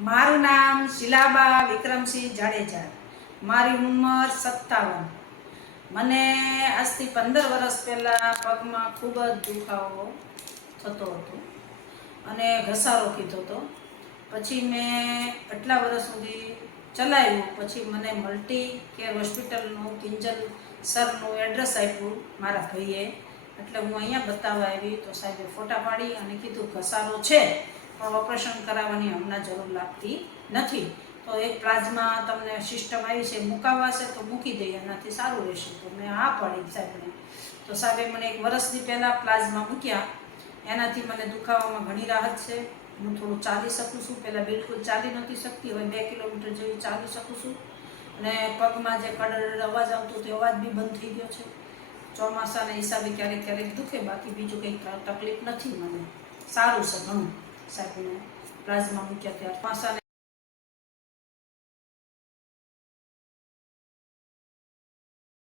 મારું નામ શીલાબા વિક્રમસિંહ જાડેજા. મારી ઉંમર 57. મને આજથી 15 વર્ષ પહેલાં પગમાં ખૂબ જ દુખાવો થતો હતો અને ઘસારો કીધો હતો. પછી મેં આટલા વર્ષ સુધી ચલાવ્યું. પછી મને મલ્ટી કેર હોસ્પિટલનું કિંજલ સરનું એડ્રેસ આપ્યું મારા ભાઈએ, એટલે હું અહીંયા બતાવવા આવી. તો સાહેબે ફોટા પાડી અને કીધું ઘસારો છે પણ ઓપરેશન કરાવવાની હમણાં જરૂર લાગતી નથી. તો એક પ્લાઝમા તમને સિસ્ટમ આવી છે, મુકાવવા છે તો મૂકી દઈએ, એનાથી સારું રહેશે. તો મેં હા પાડી સાહેબને. તો સાહેબે મને 1 વર્ષની પહેલાં પ્લાઝમા મૂક્યા. એનાથી મને દુખાવામાં ઘણી રાહત છે. હું થોડું ચાલી શકું છું. પહેલાં બિલકુલ ચાલી નહોતી શકતી, હવે 2 કિલોમીટર જેવી ચાલી શકું છું. અને પગમાં જે કડડ અવાજ આવતો તે અવાજ બી બંધ થઈ ગયો છે. ચોમાસાના હિસાબે ક્યારેક ક્યારેક દુખે, બાકી બીજું કંઈ તકલીફ નથી મને. સારું છે ઘણું. સાહેબને પ્લાઝમા મૂક્યા ત્યારે ચોમાસાના